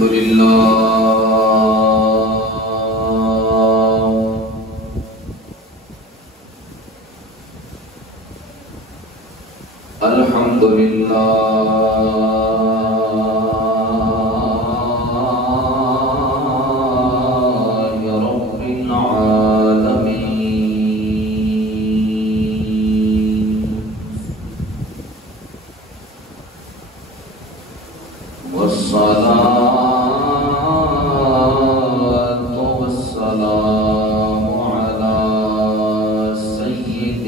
الحمد لله الحمد لله رب العالمين والصلاة والسلام على سيد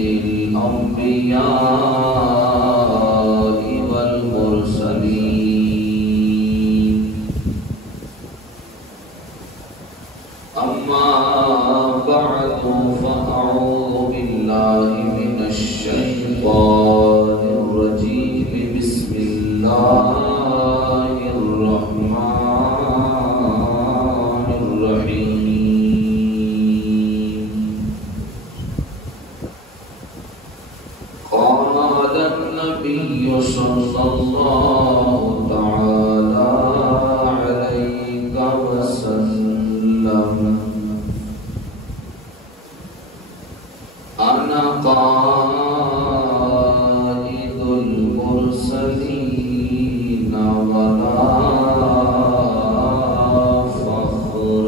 الأنبياء والمرسلين أما بعد فأعوذ بالله من الشيطان الرجيم بسم الله الرحمن الرحيم قال النبي صلى الله تعالى عليه وسلم أنا قائد المرسلين ولا فخر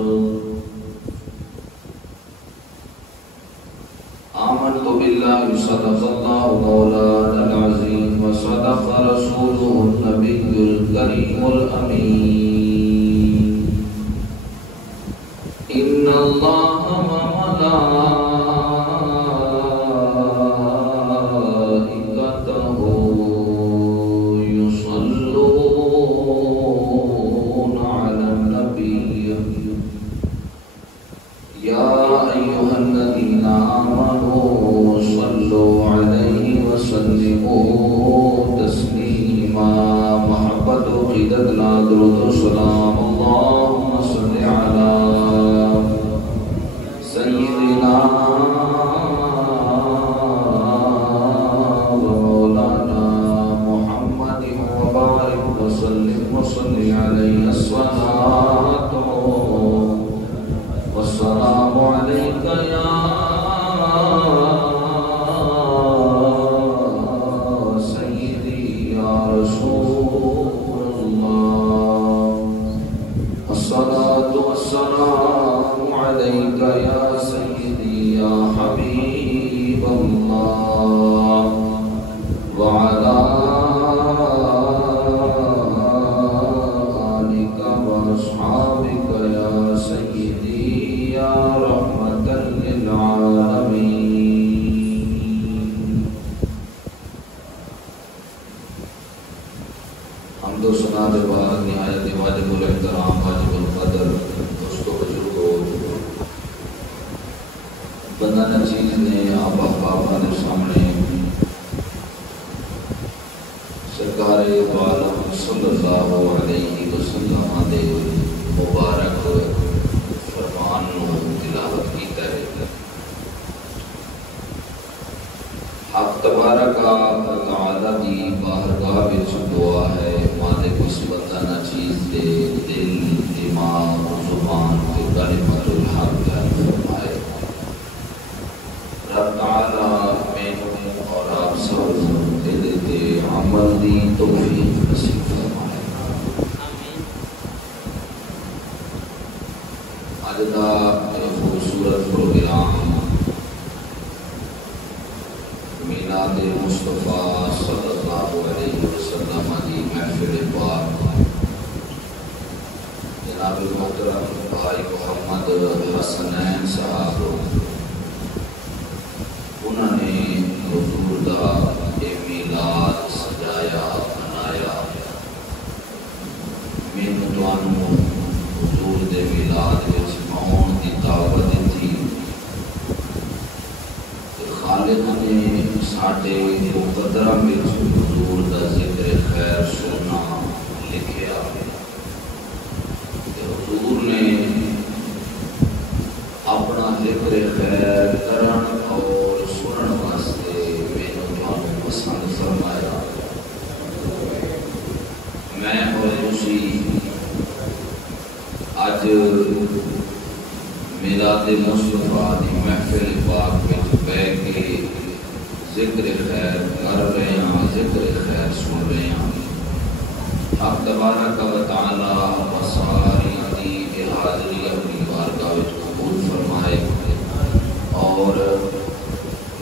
آمنت بالله صدق الله مولانا العظيم وصدق رسوله النبي الكريم الأمين إن الله وملائكته يصلون على النبي يا أيها الذين آمنوا صلوا عليه وسلموا تسليما محبت عقیدتنا درود و سلام اللهم صل على سيدنا ومولانا محمد وبارك وسلم وصل عليه الصلاة والسلام عليك يا سيدي يا رسول الله الصلاة والسلام عليك يا سيدي يا حبيب الله وعلى آلك وأصحابك يا سيدي يا رحمة للعالمين حمد و ثنا دے بعد نہایت واجب الاحترام واجب القدر دوستو بزرگو بندہ نچیز نے آپ احبابہ نے سامنے سرکار عالم صلی اللہ علیہ وسلم دے مبارک فرمان نو تلاوت کیتا ہے حق تبارک تعالی دی بارگاہ وچ دعا ہے مالک اس بندہ نچیز دے دل دماغ زبان تے کلمۃ الحق فرمائے رب تعالی میں اور آپ سب دل دے عمل دی توفیق نصیب فرمائے اج دا خوبصورت پروگرام میلاد مصطفیٰ صلی اللہ علیہ وسلم دی محفل پاک جناب محترم بھائی محمد حسنین صاحب انہوں نے حضور دا میلاد سجایا منایا مینوں تانوں حضور دے میلاد وچ آن دی دعوت دتی خالق نے ساڈے مقدرہ وچ حضور دا ذکر خیر سننا لکھیا حضور نے اپنا ذکر خیر کرن اور سنن واسطے مینوں تانوں پسند فرمایا میں اور تسی اج میلاد مصطفیٰ دی محفل پاک وچ بیٹھ کے ذکر خیر کر رہے ہیں، ذکر خیر سن رہے ہیں۔ حق تبارک و تعالی ساری دی حاضری اپنی بارگاہ وچ قبول فرمائے، اور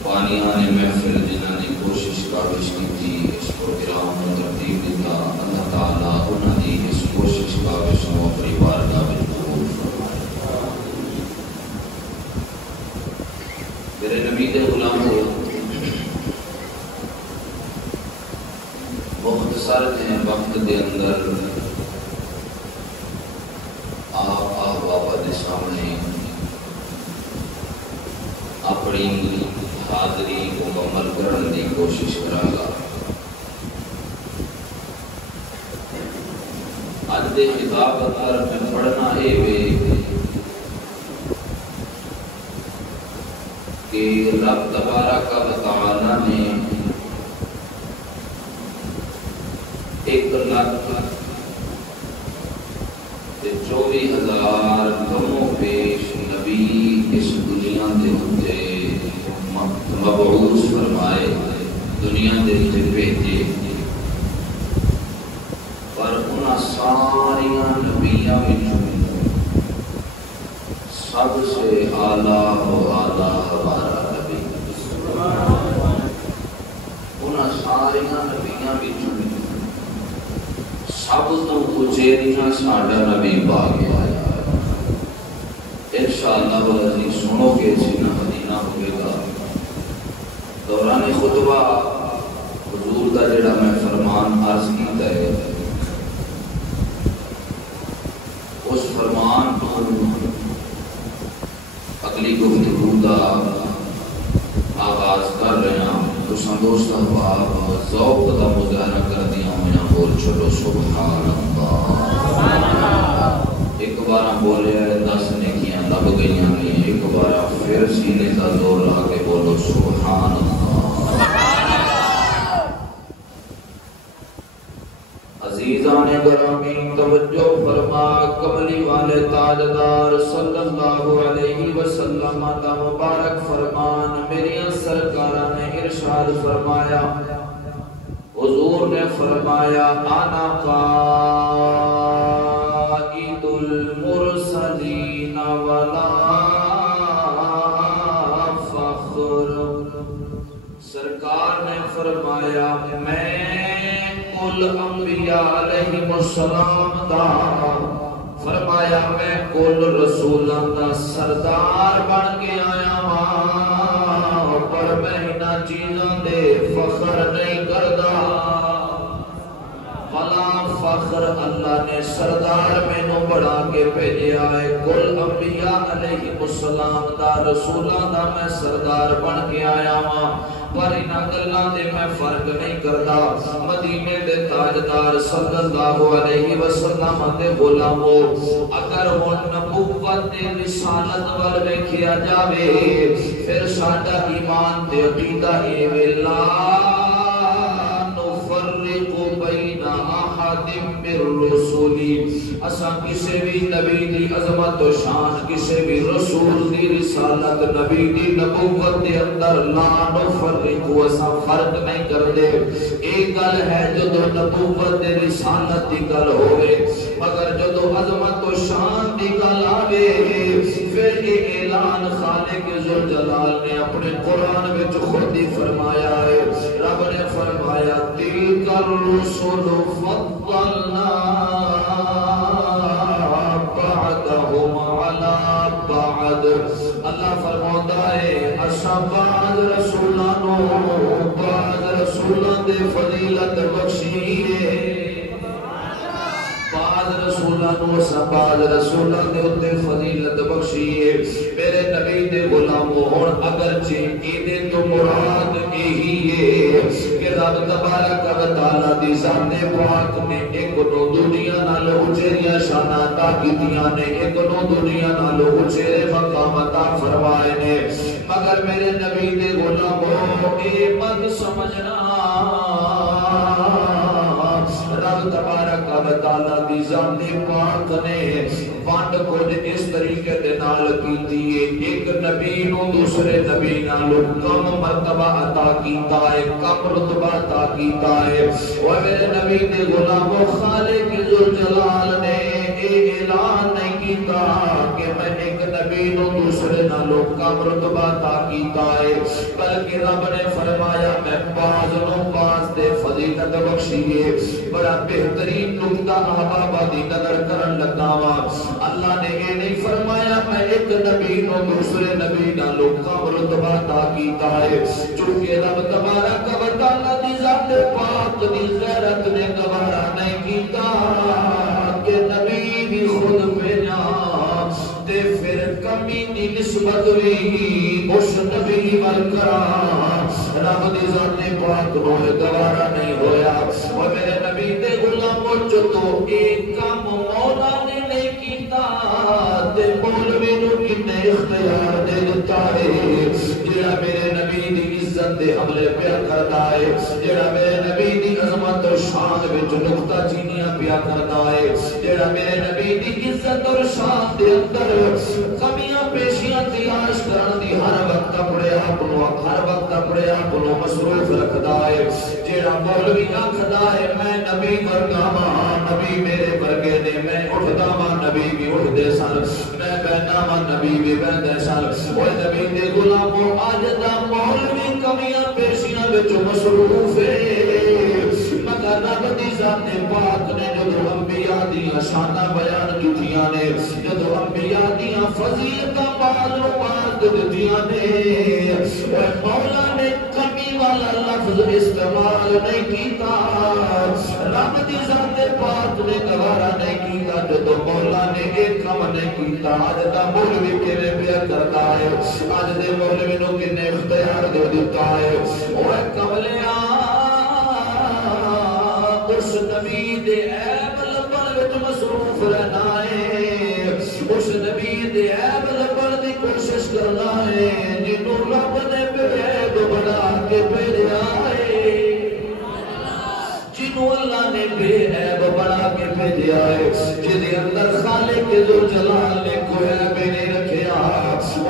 بانیان محفل جنہاں نے کوشش کاوش کی اس پروگرام کو ترتیب دیتا، اللہ تعالی انہاں دی اس کوشش کاوش کو اپنی بارگاہ وچ قبول فرمائے۔ میرے نبی دے غلاموں، مختصر ہیں وقت دے اندر آپ بابا دے سامنے اپنی حاضری مکمل کرنے کی کوشش کراں گا۔ اج دے خطاب اندر میں پڑھنا اے وے کہ رب تبارک و تعالی نے 1,24,000 کموں پیش نبی اس دنیا دے اتے مبعوث فرمائے، دنیا دے اتے بھیجے، پر انہاں ساریاں نبیاں وچوں سب سے اعلیٰ و اعلیٰ ہمارا نبی، انہاں ساریاں نبیاں وچوں سب تو اچیریاں ساڈا نبی پاک آیا۔ انشاءاللہ والعزیز سنو گے سینہ مدینہ ہوگے گا۔ دوران خطبہ حضور دا جڑا میں فرمان عرض کیتا ہے، اس فرمان کو اگلی گفتگو دا آغاز کر رہے ہیں۔ تو دوست احباب ذوق دا مظاہرہ کر دیا ہویا بول چھوڑو سبحان اللہ۔ ایک بار بولے 10 نیکیاں لب گئیاں نہیں، ایک بار پھر سینے کا زور لا کے بولو سبحان اللہ۔ عزیزان گرامی توجہ فرما، کملی والے تاجدار صلی اللہ علیہ وسلم کا مبارک فرمان میری سرکارہ نے ارشاد فرمایا، حضور نے فرمایا انا قائد المرسلین ولا فخر۔ سرکار نے فرمایا میں کل انبیاء علیہ السلام دا، فرمایا میں کل رسولاں دا سردار بن کے آیا ہاں، پر میں انہاں چیزاں دے فخر نہیں کردا۔ ولا فخر، اللہ نے سردار میں نو بڑھا کے بھیجیا ہے، کل انبیاء علیہ السلام دا رسولاں دا میں سردار بن کے آیا ہاں، پر انہاں گلاں دے میں فرق نہیں کردا۔ مدینے دے تاجدار صلی اللہ علیہ وسلم دے غلامو، اگر ہن نبوت تے رسالت ول ویکھیا جاوے، پھر ساڈا ایمان تے عقیدہ اے لا نفرق بین احد من رسولی، اساں کسے بھی نبی دی عظمت و شان، کسے بھی رسول دی رسالت، نبی دی نبوت دے اندر لا نفرق، اساں فرق نہیں کردے۔ ایک گل ہے جدو نبوت دے رسالت دی گل ہوئے، مگر جدو عظمت و شان دی گل آوے، پھر یہ اعلان خالق ذوالجلال نے اپنے قرآن وچ خود ہی فرمایا ہے۔ رب نے فرمایا تلک الرسل فضلنا بعضهم على بعض، اللہ فرماتا ہے اساں بعض رسولان دے فضیلت بخشی ہے، بعض رسولان دے اتے فضیلت بخشی ہے۔ میرے نبی دے غلاموں، ہن اگرچہ ایدے تو مراد یہی ہے کہ رب تبارک و تعالی دی ذات پاک نے ایک نو دنیا نال اچیریاں شاناں عطا کیتیاں نے، ایک نو دنیا نال اچیرے مقام عطا فرمائے نے، مگر میرے نبی دے غلاموں اے مت سمجھنا رب تبارک و تعالی دی ذات پاک نے وانڈ کچھ اس طریقے دے نال کیتی ہے ایک نبی نو دوسرے نبی نالوں کم مرتبہ عطا کیتا ہے کم رتبہ عطا کیتا ہے اور میرے نبی دے غلاموں خالق ذوالجلال نے اعلان نہیں کیتا کہ میں ایک نبی نو دوسرے نالوں کم رتبہ عطا کیتا ہے بلکہ رب نے فرمایا میں بعض نو بعض دے فضیلت بخشی ہے بڑا بہترین نقطہ احبابہ دی نظر کرن لگا وا اللہ نے یہ نہیں فرمایا میں ایک نبی نو دوسرے نبی نالوں کم رتبہ عطا کیتا ہے چونکہ رب تبارک و تعالی دی ذات پاک دی غیرت نے گوارا نہیں کیتا کہ نبی بھی خود بھیجا تے پھر کمی دی نسبت بھی اس نبی ول کرا رب دی ذات پاک نو گوارا نہیں ہویا اور میرے نبی دے غلاموں جو تو ایک کام مولا نے نہیں کیتا تے مولوی نو کنے اختیار دے دیتا ہے جڑا میرے نبی دی عزت دے حملے پیا کرتا ہے جڑا میرے نبی دی عظمت اور شان وچ نقطہ چینیاں پیا کرتا ہے جڑا میرے نبی دی عزت اور شان دے اندر کمیاں پیشیاں تلاش کرن دی ہر وقت اپنے آپ کو مصروف رکھدا ہے جڑا مولوی آکھدا ہے میں نبی ورگا ہاں نبی میرے ورگے نے میں اٹھدا ہاں نبی بھی اٹھدے سن میں بہنا ہاں نبی بھی بہندے سن او نبی دے غلاموں اج دا مولوی کمیاں پیشیاں وچ مصروف ہے مگر رب دی ذات پاک نے جو انبیاء دی شاناں بیان کیتیاں نے جو انبیاء دی فضیلتاں باز دتیاں نے اے مولا نے کمی والا لفظ استعمال نہیں کیتا رب دی ذات پاک نے گوارا نہیں کیتا جو مولا نے ایک کم نہیں کیتا آج دا مولوی کیویں پیا کرتا ہے آج دے مولوی نو کنے اختیار دے دیتا ہے اوے کملیا اس نبی دے عیب لبن وچ مصروف رہنا ہے اس نبی دے عیب لبن دی کوشش کرنا ہے جنوں رب نے بے عیب بنا کے بھیجا ہے جنوں اللہ نے بے عیب بنا کے بھیجا ہے جدے اندر خالق ذوالجلال نے کوئی عیب نہیں رکھیا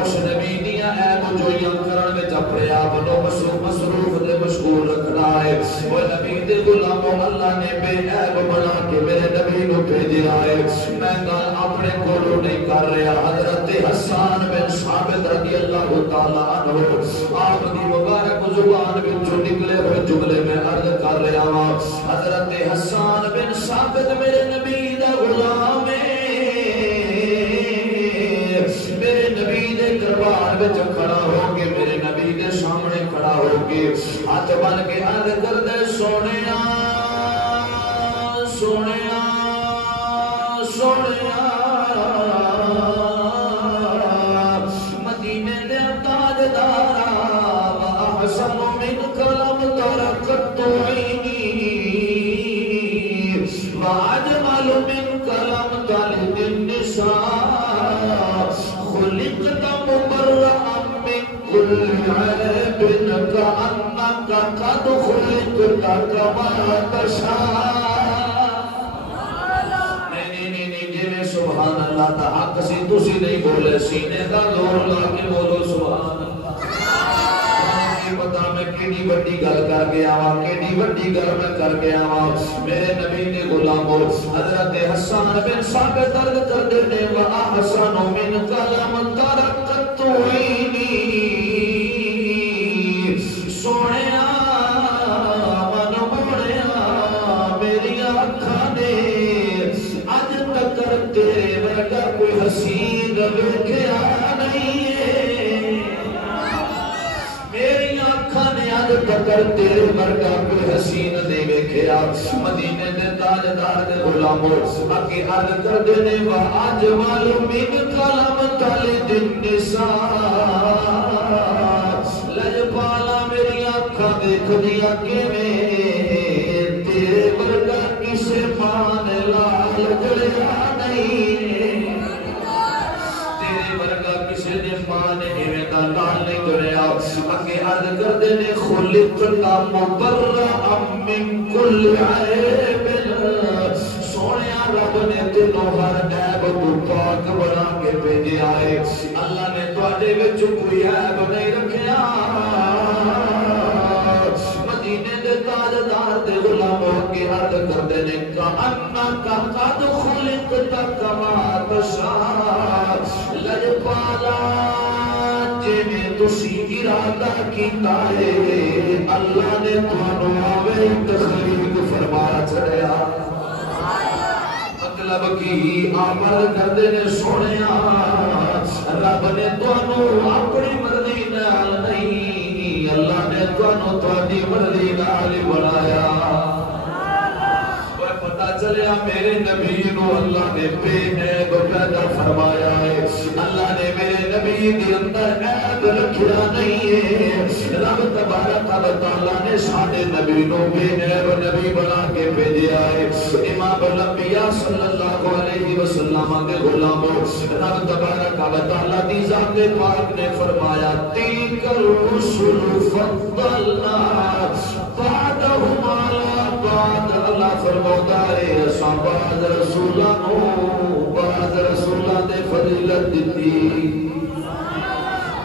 اس نبی دیاں عیب جوئیاں کرن وچ اپنے آپ نو مصروف تے مشغول رکھنا ہے وہ نبی دے غلاموں اللہ نے بے عیب بنا کے میرے نبی کو بھیجا ہے میں گل اپنے کولوں نہیں کر رہا حضرت حسان بن ثابت رضی اللہ تعالی عنہ آپ دی مبارک زبان وچوں نکلے ہوئے جملے میں عرض کر رہا ہوں حضرت حسان بن ثابت میرے نبی دا غلام ہے میرے نبی دے دربار وچ کھڑا ہو کے میرے نبی دے سامنے کھڑا ہو کے ہاتھ بن کے عرض کردے سونیا سونیا سونیا مدینے دے تاجدارا واحسن من کلم ترکت عینی واجمل من کلم تلد النساء خلقت مبرأ من كل عیب كأنك قد خلقت كما تشاء سبحان اللہ تا حق سی تسی نہیں بولے سینے دا دور لا کے بولو سبحان اللہ پتا میں کیڑی بڑی گل کر گیا ہاں کیڑی بڑی گل میں کر گیا ہاں میرے نبی نے غلاموں حضرت حسان بن ثابت عرض کر دینے واحسن من کلم ترکت عینی سونیا من موڑیا میری آنکھاں نے اج تک تیرے ورگا کوئی حسین ویکھیا نہیں ہے میری آنکھاں نے اج تک تیرے ورگا کوئی حسین نہیں ویکھیا مدینے دے تاجدار دے غلاموں اگے عرض کر دینے واجمل من کلم تلد النساء لجپالا میری آنکھاں دیکھ دیا کیویں تیرے ورگا کسے مان لال جڑیا نہیں تیرے ورگا کسے نے مان ایویں دا لال نہیں جڑیا اگے عرض کردے نے خلقت مبرأ من کل عیب سونیا رب نے تینوں ہر عیب تو پاک کما تشاء لجپالا جویں تسی ارادہ کیتا ہے اللہ نے تانوں اویں تخلیق فرما چھڑیا مطلب کی عمل کردے نے سونیا رب نے تانوں اپنی مرضی نال نہیں اللہ نے تانوں تہاڈی مرضی نال بنایا چلیا میرے نبی نو اللہ نے بے عیب پیدا فرمایا ہے اللہ نے میرے نبی کے اندر عیب رکھیا نہیں ہے رب تبارک و تعالی نے ساڈے نبی نو بے عیب نبی بنا کے بھیجا ہے امام الانبیاء صلی اللہ علیہ وسلم کے غلاموں رب تبارک و تعالی دی ذات پاک نے فرمایا تلک الرسل فضلنا بعضهم على بعض اللہ فرماتا ہے بعض رسولہ دے فضیلت دیتی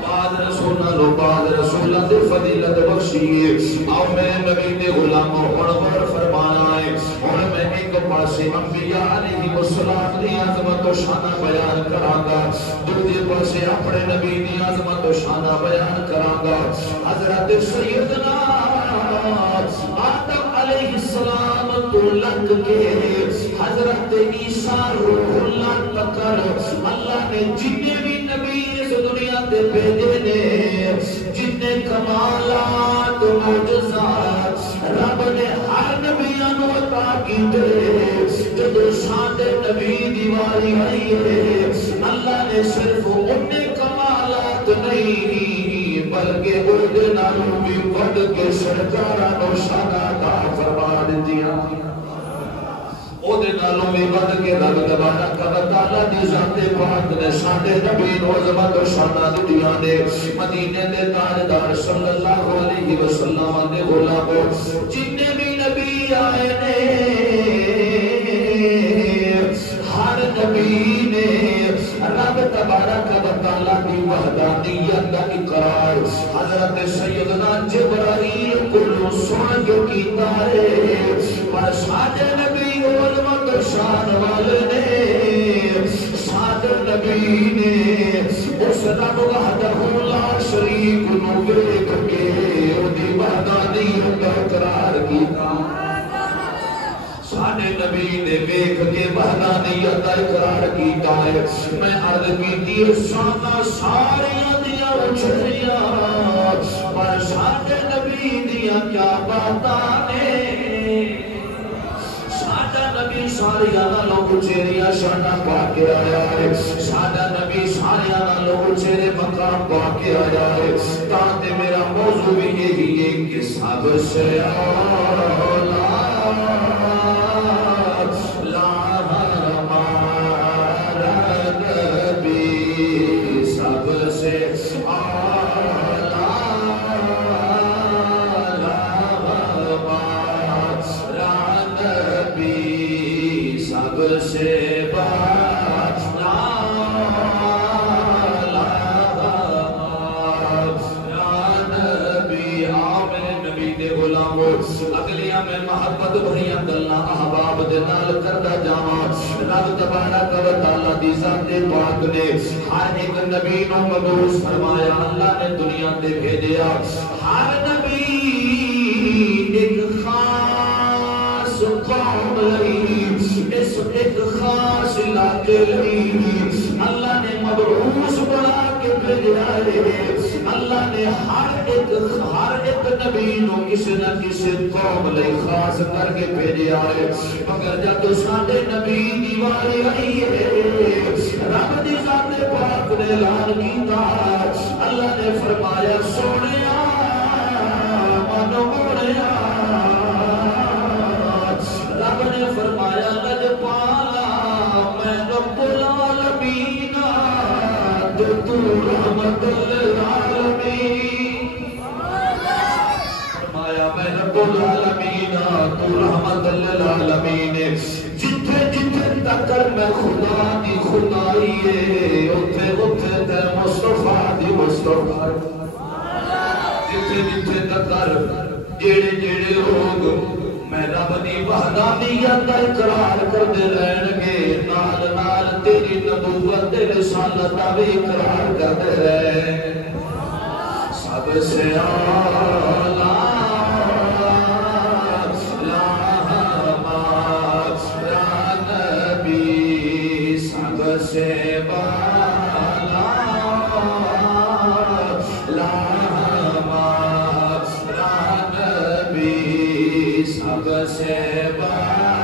بعض رسولہ دے فضیلت بخشیے آؤ میرے نبی نے غلاموں غور فرمانا ہے اور میں ایک پاسے انبیاء علیہ السلام دی عظمت و شانہ بیان کرانگا دوسرے پاسے اپنے نبی دی عظمت و شانہ بیان کرانگا حضرت سیدنا آدم علیہ السلام تو لگ کے حضرت عیسیٰ روح اللہ تکر اللہ نے جتنے بھی نبی اس دنیا تے بھیجے نے جتنے کمالات و معجزات رب نے ہر نبیوں کو عطا کیتے جب ساڈے نبی دیواری آئی ہے اللہ نے صرف انہیں کمالات نہیں بلکہ اودے نالوں بھی بڑھ کے سرکاراں نو شاناں عطا فرما دتیاں اودے نالوں بھی بڑھ کے رب تبارک و تعالی دی ذات پاک نے ساڈے نبی نو عظمت و شاناں دتیاں نے مدینے دے تاجدار صلی اللہ علیہ وسلم دے غلاموں جتنے بھی نبی آئے نے ہر نبی نے رب تبارک و تعالی کی وحدانیت کا اقرار حضرت سیدنا جبرائیل کو سن کے کیتا ہے پر ساڈے نبی عظمت شان والے نے ساڈے نبی نے اس رب وحدہ لا شریک نو ویکھ کے اودی وحدانیت کا اقرار کیتا ساڈے نبی نے ویکھ کے وحدانیت کا اقرار کیتا ہے میں عرض کیتی شانہ ساریاں دیاں اچھلیاں پر ساڈے نبی دیاں کیا باتاں نے ساڈا نبی ساریاں نالوں اچھلیاں شانہ پا کے آیا ہے ساڈا نبی ساریاں نالوں اچھلے مقام پا کے آیا ہے تاکہ میرا موضوع بھی یہی ہے کہ سب سے اولا اگلیاں میں محبت بھریاں گلاں احباب دے نال کردا جاواں رب تبارک و تعالی دی ذات پاک نے ہر ایک نبی نو مبعوث فرمایا اللہ نے دنیا تے بھیجیا ہر نبی ایک خاص قوم لئی اس ایک خاص علاقے لئی اللہ نے مبعوث بنا کے بھیجا ہے اللہ نے ہر ایک نبی نو کسی نہ کسی قوم لئی خاص کر کے بھیجا ہے مگر جب ساڈے نبی دی واری آئی ہے رب دی ذات پاک نے اعلان کیتا اللہ نے فرمایا سونیا من موڑیا رب نے فرمایا لجپالا میں رب العالمین تو رحمت للعالمین فرمایا میں رب العالمین تو رحمت للعالمین جتھے جتھے تک میں خدا دی خدائی ہے اتھے اتھے تے مصطفیٰ دی مصطفیٰ جتھے جتھے تک جیڑے جیڑے لوگ میں رب دی وحدانیت دا اقرار کردے رہن گے، نال نال تیری نبوت تے رسالت دا بھی اقرار کردے رہے۔ سب سے اعلیٰ سے بالا نبی، سب سے بالا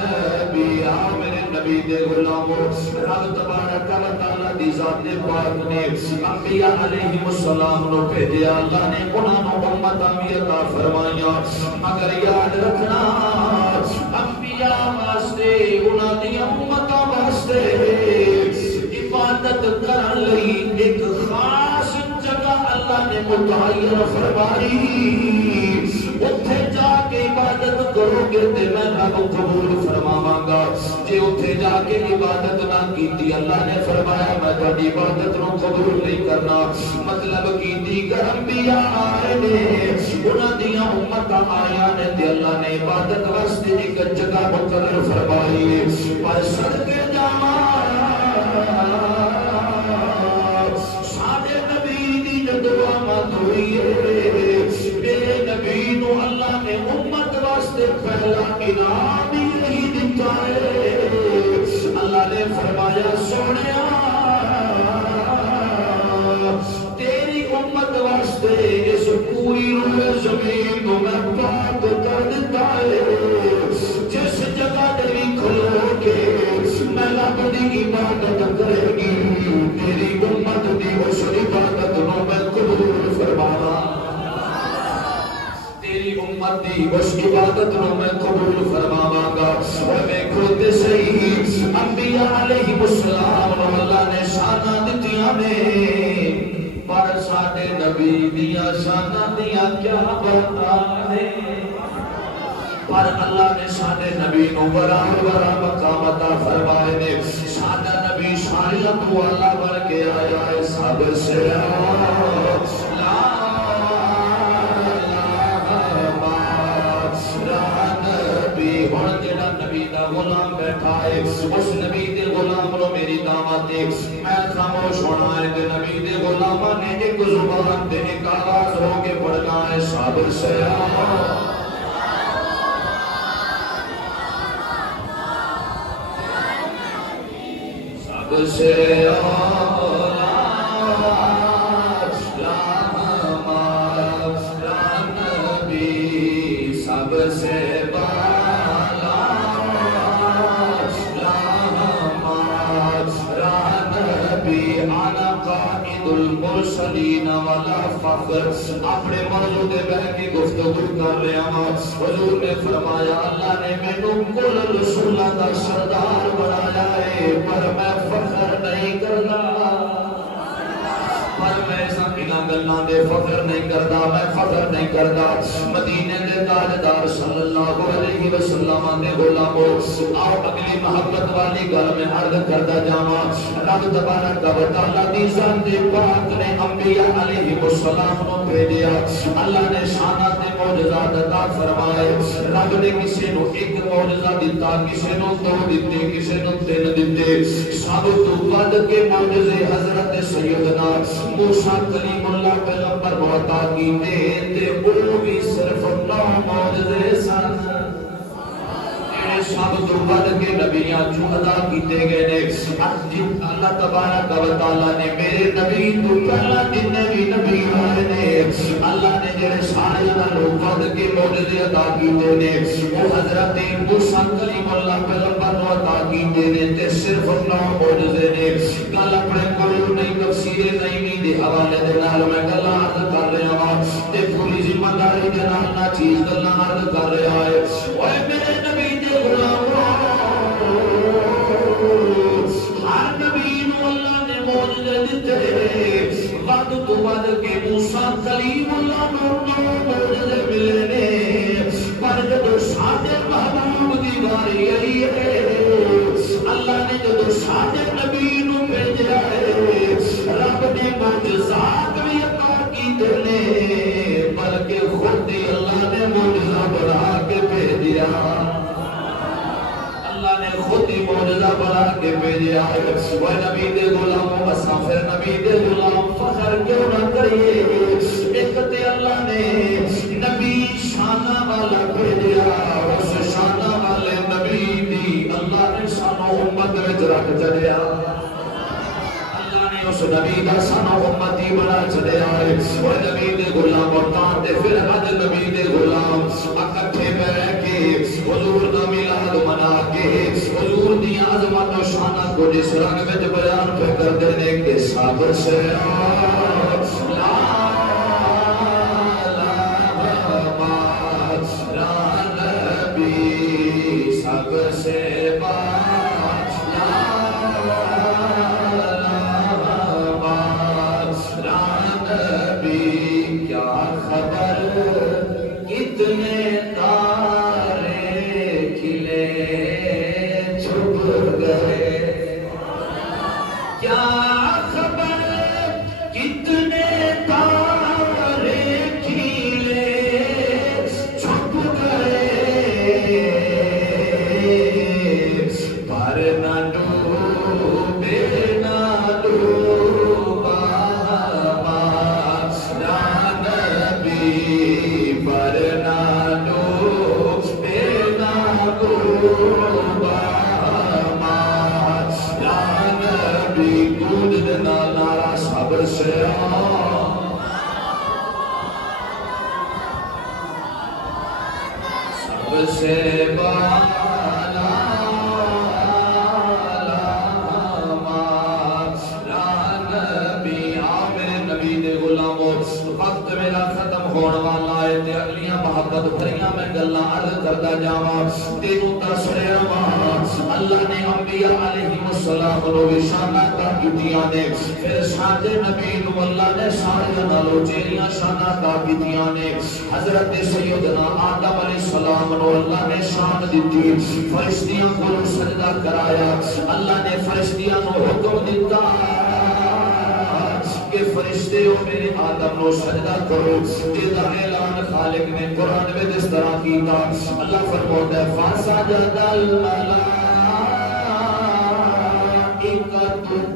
نبی۔ آؤ میرے نبی دے غلاموں، رب تبارک و تعالیٰ دی ذات پاک نے انبیاء علیہ السلام نو بھیجیا، اللہ نے انہاں نو امت بھی عطا فرمایا، مگر یاد رکھنا انبیاء واسطے انہاں دی امتاں واسطے عبادت کرن لئی ایک خاص جگہ اللہ نے متعین فرمائی، اتھے جا کے عبادت کرو گے تے میں رب قبول فرماواں گا، جے اتھے جا کے عبادت نہ کیتی اللہ نے فرمایا میں تہاڈی عبادت نو قبول نہیں کرنا۔ مطلب کیتی کہ انبیاء آئے نے، انہاں دیاں امتاں آئیاں نے تے اللہ نے عبادت واسطے ایک جگہ مقرر فرمائی، پر صدقے جاواں ساڈے نبی دی جدوں آمد ہوئی ہے، میرے نبی نو اللہ نے امت واسطے پہلا انعام یہی دیتا ہے، اللہ نے فرمایا سونیا تیری امت واسطے اس پوری روح زمین کو میں پاک کر دیتا ہے، جس جگہ تیری کھلو کے میں رب دی عبادت کرے گی، تیری امت دی اس عبادت نو میں قبول فرماواں، تیری امت دی اس عبادت نو میں قبول فرماواں گا۔ اور میں کھوتے صحیح انبیاء علیہ السلام اللہ نے شانہ دتیاں نے، پر ساڈے نبی دیاں شانہ دیاں کیا بتا ہے، پر اللہ نے ساڈے نبی نو بڑا مقام عطا فرمائے نے، ساڈا نبی شریعت والا بن کے آیا ہے، سب سے غلام بیٹھا ہے، اس نبی دے غلام نو میری دعوت ہے، میں خاموش ہونا ہے کہ نبی دے غلامہ نے ایک زبان تے ایک آواز ہو کے پڑھنا ہے، صابر سے صابر سے نبی، سب سے المرسلین والا فخر، اپنے موضوع دے بہن کی گفتگو کر رہے ہیں، حضور نے فرمایا اللہ نے میں نے کل رسولہ کا سردار بنایا ہے، پر میں فخر نہیں کرنا، پر میں سامنا گلنا دے فخر نہیں کردا، میں فخر نہیں کردا۔ مدینے دے تاجدار صلی اللہ علیہ وسلم دے غلاموں، آؤ اگلی محبت والی گل میں عرض کردا جاواں، رب تبارک و تعالیٰ دی ذات پاک نے انبیاء علیہ السلام نو بھیجیا، اللہ نے شانہ تے معجزات عطا فرمائے، رب نے کسی نو ایک معجزہ دیتا، کسی نو دو دیتے، کسی نو تین دیتے، سب تو ود کے معجزے حضرت سیدنا موسیٰ کلیم اللہ پیغمبر بہتا کیتے تے وہ بھی صرف 9 معجزے سن، سب تو بڑھ کے نبیاں جو ادا کیتے گئے نے، اللہ تبارک و تعالیٰ نے میرے نبی تو پہلا جتنے بھی نبی آئے نے، اللہ نے جڑے سارے لوگ بڑھ کے معجزے ادا کیتے نے، وہ حضرت موسیٰ کلیم اللہ پیغمبر کو ادا کیتے نے تے صرف 9 معجزے نے۔ کل اپنے قول نہیں تفسیر نہیں دے حوالے دے نال میں گلاں عرض کر رہا ہوں تے پوری ذمہ داری دے نال نہ چیز گلاں عرض کر رہا ہے، اوے میرے نبی دے ہر نبی نو اللہ نے معجزے دیتے، ود تو ود کے موسیٰ کلیم اللہ نو 9 معجزے ملے نے، پر جدو ساڈے محبوب دی واری آئی ہے، اللہ نے جدو ساڈے نبی نو بھیجا ہے، رب نے معجزات بھی عطا نے بلکہ خود ہی اللہ نے معجزہ بنا کے بھیجا اللہ نے خود ہی معجزہ بنا کے بھیجا وہ نبی دے غلاموں مسافر نبی دے غلام فخر کیوں نہ کریے ایک تے اللہ نے نبی شانہ والا بھیجا اس شانہ والے نبی دی اللہ نے شانہ امت وچ رکھ چڑیا اس نبی دا سانو امتی بنا چلے آئے وہ نبی دے غلام اور تاتے پھر حد نبی دے غلام اکٹھے بیٹھ کے حضور دا میلاد منا کے حضور دی عظمت و شانہ کو جس رنگ میں بیان پہ کر دینے کے صبر سے لا نبی صبر سے کتنے تارے کھلے چھپ گئے کیا خبر کتنے تارے کھلے چھپ گئے پر نہ ڈوبے نہ ڈوبا نارا صبر سے صبر سے بالا نبی آمین نبی دے غلاموں وقت میرا ختم ہونے والا ہے تے اگلیاں محبت بھریاں میں گلاں عرض کردا جاواں تینوں تسرے اللہ نے انبیاء علیہ السلام نو شانات کیتیاں نے پھر ساڈے نبی نو اللہ نے سارے نالوں چیریاں شانات کیتیاں نے حضرت سیدنا آدم علیہ السلام نو اللہ نے شان دتی فرشتیاں کو سجدہ کرایا اللہ نے فرشتیاں نو حکم دیتا کہ فرشتے ہو میرے آدم نو سجدہ کرو یہ اعلان خالق نے قرآن میں اس طرح کیتا اللہ فرماتا ہے فَسَجَدَ الْمَلَائِكَةُ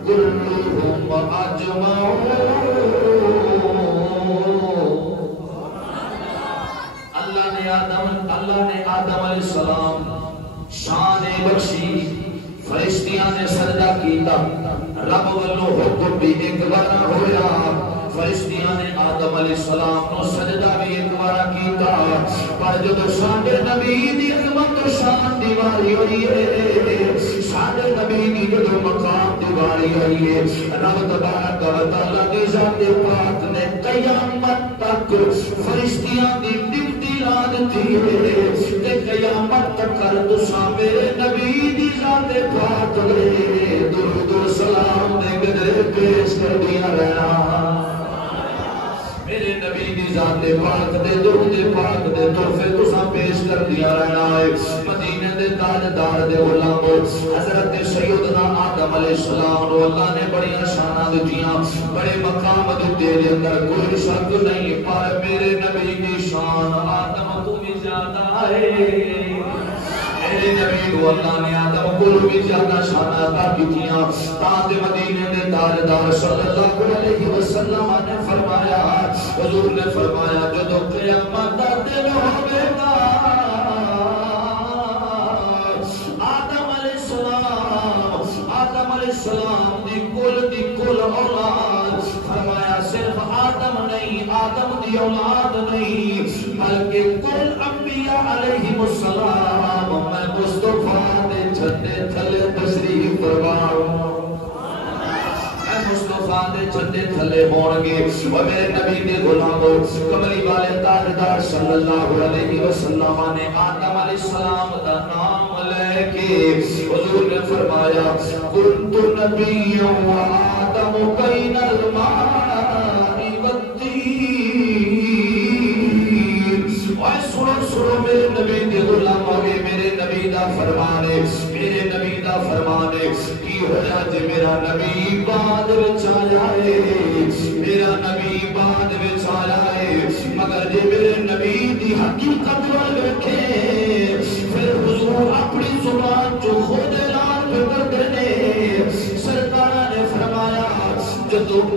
كُلُّهُمْ أَجْمَعُونَ اللہ نے آدم علیہ السلام شان بخشی فرشتیاں نے سجدہ کیتا رب والو حکم بھی ایک بار ہویا فرشتیاں نے آدم علیہ السلام نو سجدہ بھی ایک بار کیتا پر جب ساڈے نبی دی عظمت و شان دیواری ہوئی ہے ساڈے نبی دی جب مقام دیواری ہوئی ہے رب تبارک و تعالی کی ذات پاک نے قیامت تک فرشتیاں دی ڈیوٹی لا دتی ہے تے قیامت تک کر تساں میرے نبی دی ذات پاک لے درود و سلام دے گدے پیش کر دیا رہنا میرے نبی دی ذات پاک دے درود پاک دے تحفے تساں پیش کر دیا رہنا ہے مدینے دے تاجدار دے غلاموں حضرت سیدنا آدم علیہ السلام نو اللہ نے بڑی شاناں دتیاں بڑے مقام دتے دے اندر کوئی شک نہیں پر میرے نبی دی شان آدم تو بھی زیادہ ہے میرے نبی کو اللہ نے آدم کو بھی زیادہ شانہ عطا کیتیاں تاج مدینے دے تاجدار صلی اللہ علیہ وسلم نے فرمایا حضور نے فرمایا جو قیامت دا دن ہوے گا آدم علیہ السلام دی کل اولاد فرمایا صرف آدم نہیں آدم دی اولاد نہیں بلکہ کل انبیاء علیہ السلام میں مصطفیٰ دے جھنڈے تھلے تشریف فرماؤں مصطفیٰ دے جھنڈے تھلے ہون گے وہ میرے نبی دے غلاموں کملی والے تاجدار صلی اللہ علیہ وسلم نے آدم علیہ السلام دا نام لے کے حضور نے فرمایا کنت نبی و آدم بین الماء والطین اے سنو میرے نبی دے غلاموں میرے نبی دا فرمانے کی ہویا جے میرا نبی بعد وچ آیا ہے میرا نبی بعد وچ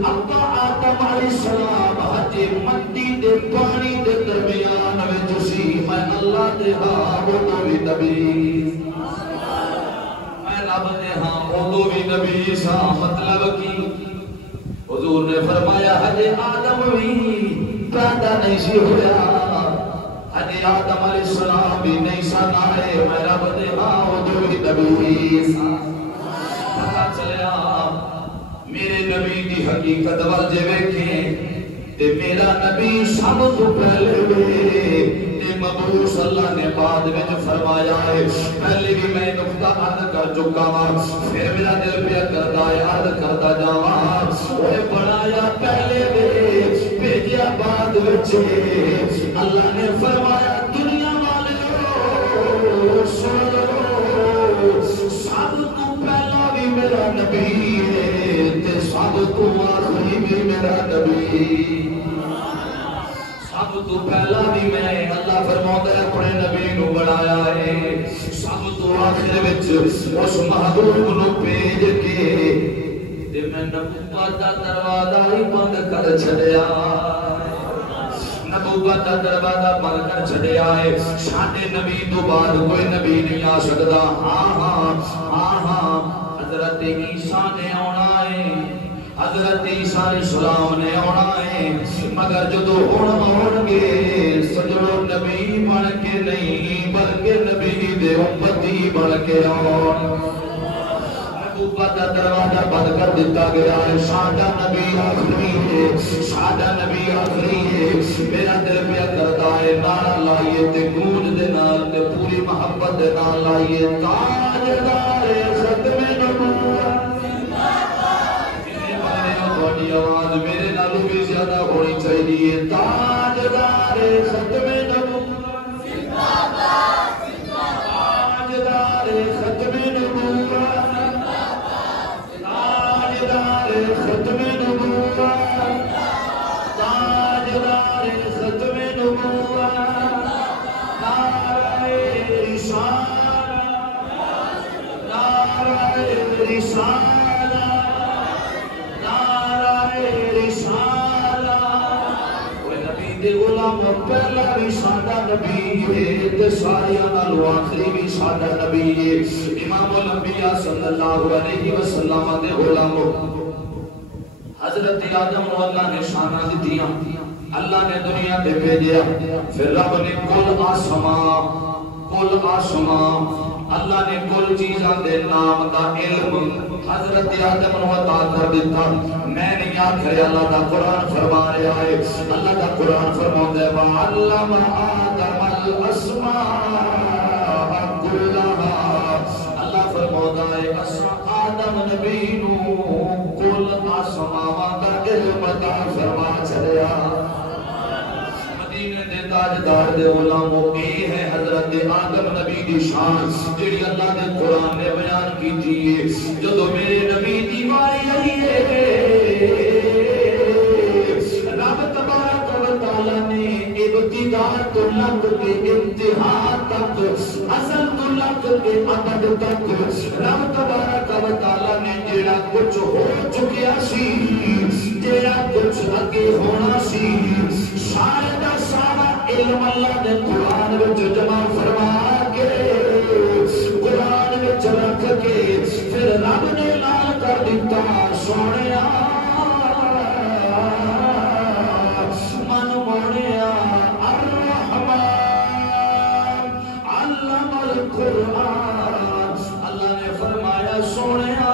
ابا آدم علیہ السلام ہجے مٹی دے پانی دے درمیان وچ سی میں اللہ دے ہاں وہ بھی نبی میں رب دے ہاں وہ بھی نبی سا مطلب کی حضور نے فرمایا ہجے آدم بھی پیدا نہیں سی ہویا ہجے آدم علیہ السلام بھی نہیں سا نائے میں رب دے ہاں وہ بھی نبی سا پتا چلیا میرے نبی دی حقیقت ورجے ویکھیں تے میرا نبی سب تو پہلے وے تے مبعوث اللہ نے بعد وچ فرمایا ہے پہلے بھی میں نقطہ عرض کر چکا ہوں پھر میرا دل پہ کرتا ہے عرض کرتا جاواں اوے بنایا پہلے وے بھیجیا بعد وچ اللہ نے فرمایا دنیا والے سن لو سب تو پہلا بھی میرا نبی تے سب تو آخری بھی میرا نبی سب تو پہلا بھی میں اللہ فرماتا ہے اپنے نبی نو بنایا ہے سب تو آخر وچ اس محبوب نو بھیج کے تے میں نبوت دا دروازہ ہی بند کر چھڈیا نبوت دا دروازہ بند کر چھڈیا ہے ساڈے نبی تو بعد کوئی نبی نہیں آ سکدا ہاں حضرت عیسیٰ نے آنا ہے حضرت عیسیٰ علیہ السلام نے آنا ہے مگر جدو ہون گے سجڑوں نبی بن کے نہیں بلکہ نبی دے امتی بن کے آن نبوت دا دروازہ بند کر دیتا گیا ہے سادہ نبی آخری ہے سادہ نبی آخری ہے میرا دل پہ کرتا ہے نعرہ لائیے تے گونج دے نال تے پوری محبت دے نال لائیے تاجدار ختم نبوت بڑی آواز میرے نالوں بھی زیادہ ہونی چاہیے تاجدار ختم نبوت تاجدار ختم نبوت تاجدار ختم نبوت تاجدار ختم نبوت نعرہ رسالہ نعرہ رسالہ غلام پہلا بھی سادہ نبی ہے تے ساریاں نالوں آخری بھی سادہ نبی ہے امام الانبیاء صلی اللہ علیہ وسلم دے غلام حضرت آدم نو اللہ نے شانہ دتیاں اللہ نے دنیا تے بھیجیا پھر رب نے کل آسمان اللہ نے کل چیزاں دے نام دا علم حضرت آدم نو عطا کر دیتا میں نہیں آخر اللہ دا قرآن فرما رہا ہے اللہ دا قرآن فرما ہے وَعَلَّمَ آدَمَ الْأَسْمَاءَ كُلَّهَا اللہ فرما ہے آدم نبی نو کل آسماں دا علم عطا فرما چلیا تاجدار دے غلاموں اے ہے حضرت آدم نبی دی شان جڑی اللہ دے قرآن نے بیان کی ہے جدو میرے نبی دی واری آئی ہے رب تبارک و تعالی نے ابتدا تو لگ کے انتہا تک اصل تو لگ کے ابد تک رب تبارک و تعالی نے جڑا کچھ ہو چکیا سی جڑا کچھ اگے ہونا سی سارے دا سارا علم اللہ نے قرآن وچ جمع فرما کے قرآن وچ رکھ کے پھر رب نے اعلان کر دیتا سونیا من موڑیا الرحمن علم القرآن اللہ نے فرمایا سونیا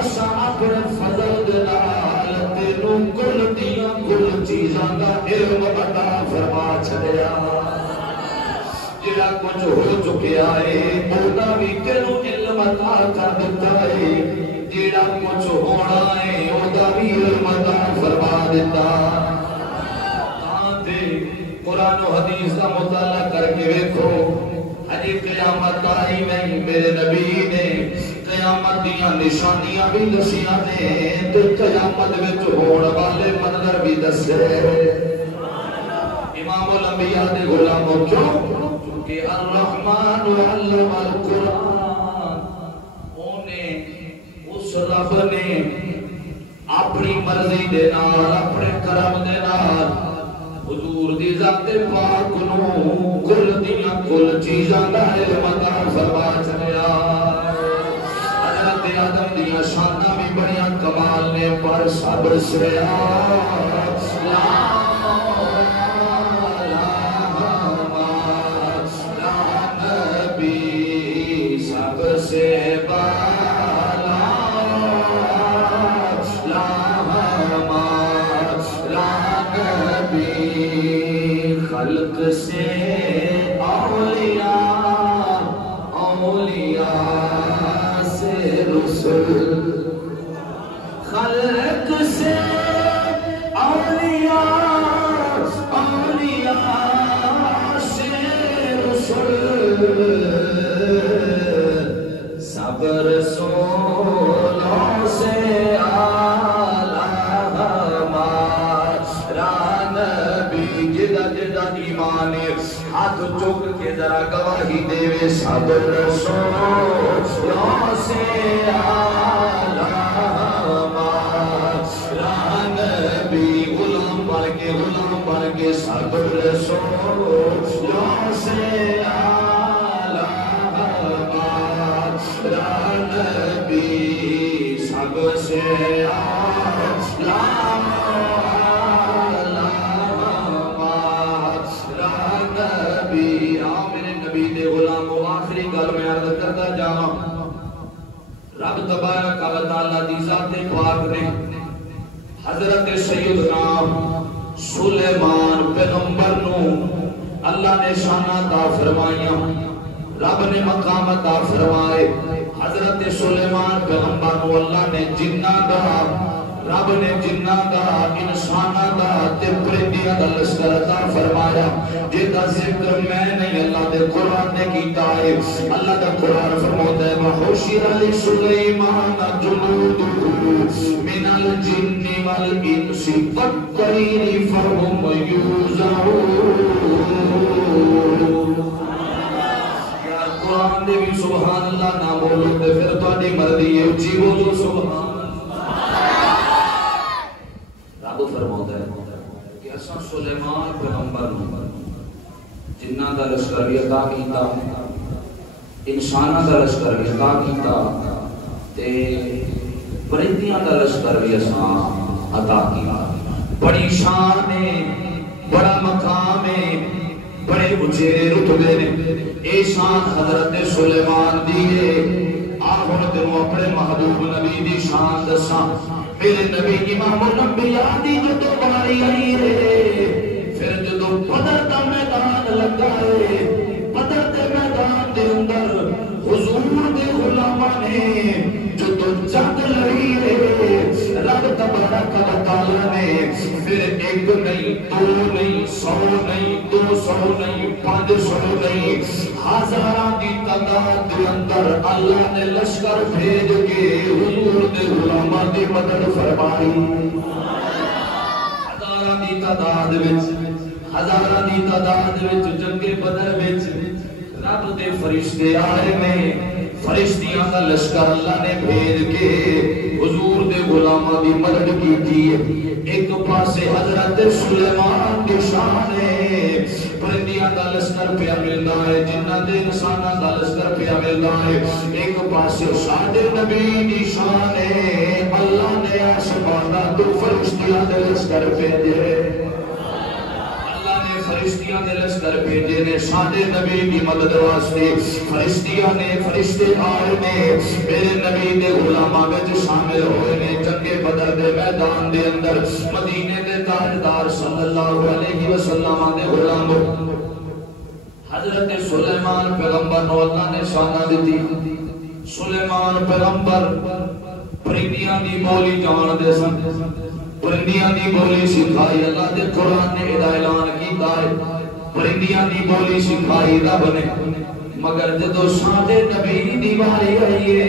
اسا اپنے فضل دے نال تینوں کل دیاں کل چیزاں دا علم عطا فرما چھڑیا جڑا کچھ ہو چکیا ہے اودا بھی تینوں علم عطا کر دیتا ہے جڑا کچھ ہونا ہے اودا بھی علم عطا فرما دیتا قرآن و حدیث کا مطالعہ کر کے دیکھو ہجی قیامت آئی نہیں میرے نبی نے قیامت دیاں نشانیاں بھی دسیاں نے تو قیامت وچ ہون والے منظر بھی دسے امام الانبیاء دے غلاموں کیوں کہ الرحمن علم القرآن اونے اس رب نے اپنی مرضی دے نال اپنے کرم دے نال حضور دی ذات پاک نو کل دیاں کل چیزاں دا علم عطا فرما چلیا حضرت آدم دیاں شاناں بھی بڑیاں کمال نے پر صبر سے خلق سے اولیاء اولیاء سے رسل خلق سے اولیاء اولیاء سے رسل سب رسولوں سے ایمان ہاتھ چوک کے ذرا گواہی دے سب رسولوں سے آلہ نبی غلام بن کے سب رسولوں سے آلہ نبی سب سے آلہ رب تبارک و تعالی دی ذات پاک نے حضرت سیدنا سلیمان پیغمبر نو اللہ نے شان عطا فرمائیاں رب نے مقام عطا فرمائے حضرت سلیمان پیغمبر نو اللہ نے جنہ دا رب نے جنہ دا انسانہ دا تے پرندیاں دا لشکر عطا فرمایا جیدہ ذکر میں نہیں اللہ دے قرآن نے کیتا ہے اللہ دا قرآن فرموتا ہے وَحُشِرَ لِسُلَيْمَانَ جُنُودُهُ مِنَ الْجِنِّ وَالْإِنسِ وَالطَّيْرِ فَهُمْ يُوزَعُونَ یار قرآن دے بھی سبحان اللہ نہ بولو تے پھر تو اڈی مرضی ہے اچھی بولو سبحان رب فرماتا ہے کہ اساں سلیمان پیغمبر جنہ دا لشکر بھی عطا کیتا انسانہ دا لشکر بھی عطا کیتا تے پرندیاں دا لشکر بھی اساں عطا کیتا بڑی شان ہے بڑا مقام ہے بڑے اچھے رتبے نے اے شان حضرت سلیمان دی ہے آہن دنوں اپنے محبوب نبی دی شان دساں میرے نبی امام الانبیاء دی جو تو باری آئی ہے پھر جو تو بدر کا میدان لگا ہے بدر کے میدان دے اندر حضور دے غلامہ نے جو تو جنگ لڑی ہے رب تبارک و تعالی نے پھر ایک نہیں دو نہیں سو نہیں دو سو نہیں 500 نہیں ہزاران دی تعداد دے اندر اللہ نے لشکر بھیج کے حضور دے غلامہ دی مدد فرمائی ہزاران دی تعداد وچ ہزاران دی تعداد وچ جنگ بدر وچ رب دے فرشتے آئے میں فرشتیاں کا لشکر اللہ نے بھیج کے حضور دے غلامہ دی مدد کی تھی ایک پاسے حضرت سلیمان کی شان ہے پرندیاں کا لشکر پہ ملنا ہے جنہ دے انسانہ کا لشکر پہ ملنا ہے ایک پاسے سادے نبی کی شان ہے اللہ نے آسمانہ تو فرشتیاں دے لشکر پہ دے فرشتیاں نے لشکر بھیجے نے سادے نبی کی مدد واسطے فرشتیاں نے فرشتے آئے نے میرے نبی دے غلامہ وچ شامل ہوئے نے جنگ بدر دے میدان دے اندر مدینے دے تاجدار صلی اللہ علیہ وسلم دے غلام حضرت سلیمان پیغمبر نو اللہ نے شانہ دیتی سلیمان پیغمبر پرندیاں دی بولی جان دے سن پرندیاں دی بولی سکھائی اللہ دے قرآن نے اعلان کیتا ہے پرندیاں دی بولی سکھائی رب نے مگر جدو سادے نبی دی باری آئیے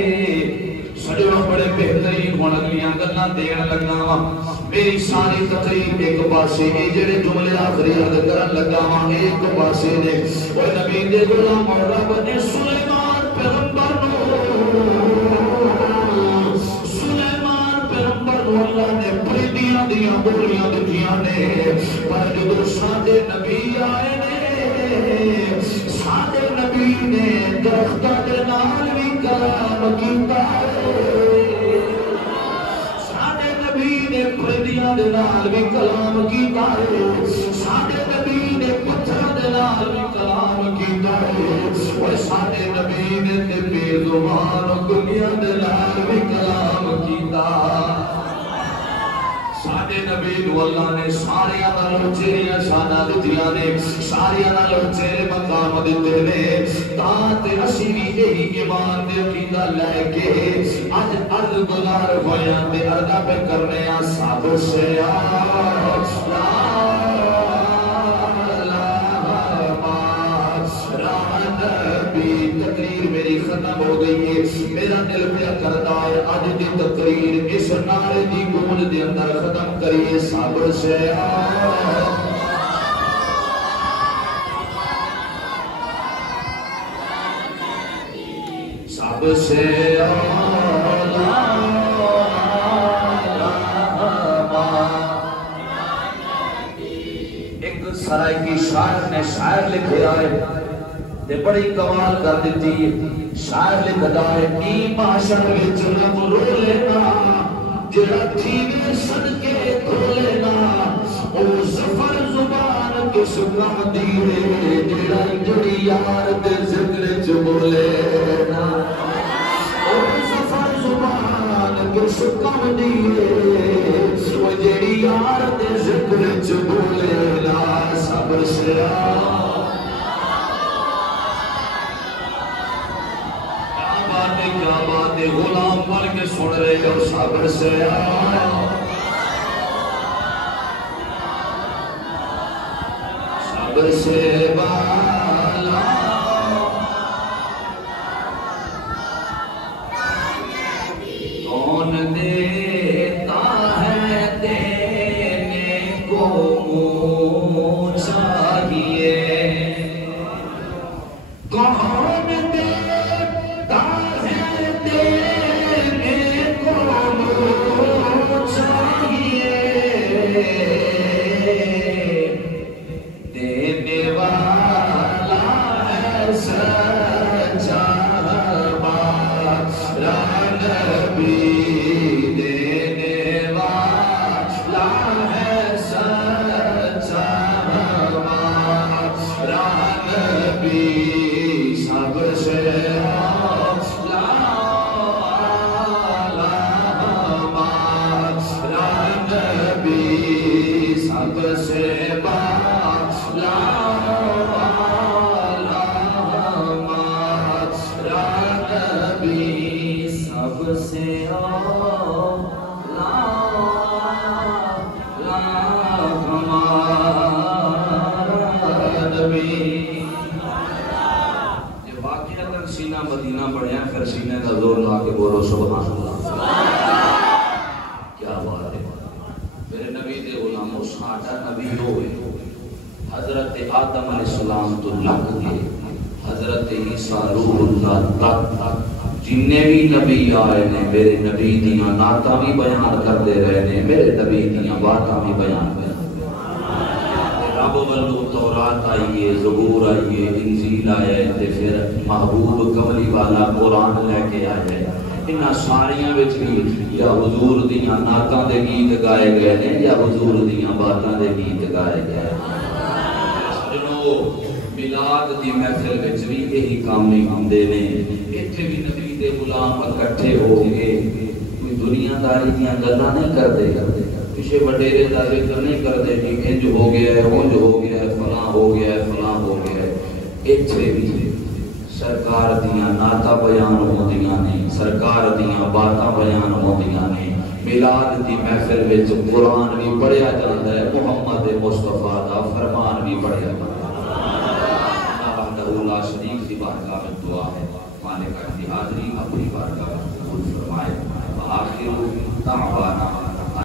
سڑیوں بڑے بہترین ہونے لگیاں گلنا دین لگنا وا میری ساری تقریب ایک پاسے نے جڑے جملے آخری یاد کرن لگا وا ایک پاسے نے وہ نبی دے غلام رب نے سلیمان پیغمبر نو اللہ نے پر جدو ساڈے نبی آئے نے ساڈے نبی نے درختاں دے نال بھی کلام کیتا ہے ساڈے نبی نے پرندیاں دے نال بھی کلام کیتا ہے ساڈے نبی نے پتھراں دے نال بھی کلام کیتا ہے اور ساڈے نبی نے تے بے زبان دنیا دے نال بھی کلام کیتا ساڈے نبی نو اللہ نے سارے نالوں چیریاں شاناں دتیاں نے سارے نالوں چیرے مقام دتے نے تاں تے اسی وی یہی ایمان دے عقیدہ لے کے اج عرض گزار ہویاں تے عرض پہ کرنے آ سب سے تقریر میری ختم ہو گئی ہے میرا دل پیا کرتا ہے آج دی تقریر اس نعرے دی گونج دے اندر ختم کریے صبر سے صبر سے ایک سرائے کی شاعر نے شاعر لکھے آئے تے بڑی کمال کر دیتی شاعر لکھدا ہے ای معاشر وچ رب رو لینا جڑا تھیوے صدقے کھو لینا او سفر زبان کس کم دی ہے جڑا جڑی یار دے ذکر چ بولے نا او سفر زبان کس کم دی ہے او جڑی یار دے ذکر چ بولے نا صبر سے کیا بات ہے غلام بن کے سن رہے ہو صبر سے صبر سے بالا کون دیتا ہے دینے کو منہ چاہیے کون دیتا مدینہ بڑھیا پھر سینے کا زور لا کے بولو سبحان اللہ کیا بات ہے میرے نبی دے غلاموں ساڈا نبی ہوئے حضرت آدم علیہ السلام تو لگ گئے حضرت عیسیٰ روح اللہ تک جننے بھی نبی آئے نے میرے نبی دیاں نعتاں بھی بیان کر دے رہے نے میرے نبی دیاں باتاں بھی بیان کر رب ولو تورات آئیے زبور آئیے انجیل آئے تے پھر محبوب کملی والا قرآن لے کے آئے انہاں ساریاں وچ بھی یا حضور دیاں نعتاں دے گیت گائے گئے نے یا حضور دیاں باتاں دے گیت گائے گئے سنو میلاد دی محفل وچ بھی یہی کام نہیں ہوندے نے ایتھے بھی نبی دے غلام اکٹھے ہو کے کوئی دنیا داری دیاں گلاں نہیں کردے پیچھے وڈیرے دا ذکر نہیں کرتے کہ انج ہو گیا ہے اونج ہو گیا ہے فلاں ہو گیا ہے فلاں ہو گیا ہے ایتھے بھی سرکار دیاں نعتاں بیان ہوندیاں نے سرکار دیاں باتاں بیان ہوندیاں نے میلاد دی محفل وچ قرآن بھی پڑھیا جاندا ہے محمد مصطفیٰ دا فرمان بھی پڑھیا جاندا ہے اللہ وحدہ لا شریک کی بارگاہ میں دعا ہے مالک کی حاضری اپنی بارگاہ میں قبول فرمائے وآخر دعوانا